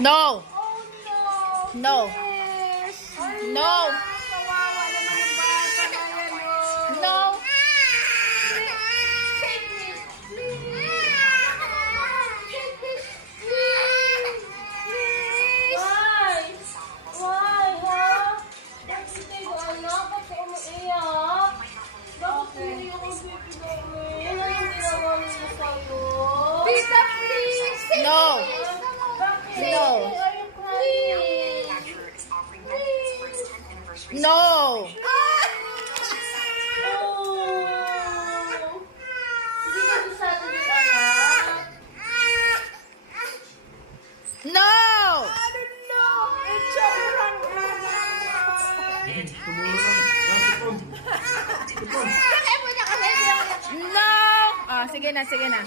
No. Oh no. No. Yes. No. Kawawa naman yung bata na yan, oh. No. Shake this. Why? Why, ha? Bakit tayo, anak? Ba't ka umiiyak? Bakit umiiyak ang baby namin? Ano yung ginawa nila sa'yo? Tita, please! No. Bakit? No. Are you crying? No. Oh! Hindi ka susado din, anak. No. I don't know. It's a run. No. Ah, sige na, sige na.